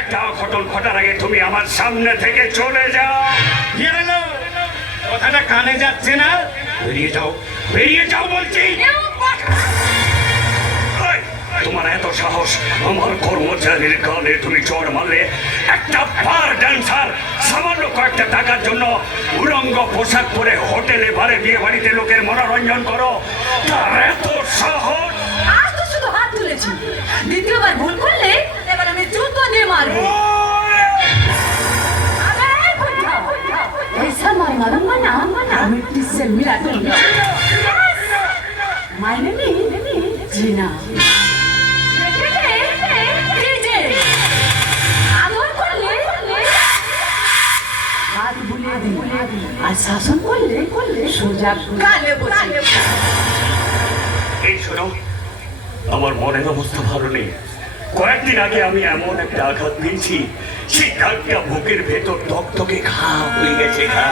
একটা ঘটন ঘটার আগে তুমি আমার সামনে থেকে চলে যাও। কথাটা কানে যাচ্ছে না? বেরিয়ে যাও বেরিয়ে যাও বলছি। তোমার এত সাহস আমার কর্মচারীর গালে তুমি চড় মারলে। একটা বার ড্যান্সার সামান্য কয়েকটা টাকার জন্য উলঙ্গ পোশাক পরে হোটেলে বারে বিয়ে বাড়িতে লোকের মনোরঞ্জন করো। তার এত সাহস। আজ তো শুধু হাত তুলেছি। দ্বিতীয়বার ভুল করলে মারবো। My name is Gina. আর শাসন করলে করলে সোজা কালে এই শোনো আমার মনের অবস্থা ভালো নেই। কয়েকদিন আগে আমি এমন একটা আঘাত পেয়েছি, সেই দাগটা বুকের ভেতর টকটকে ঘা হয়ে গেছে, ঘা।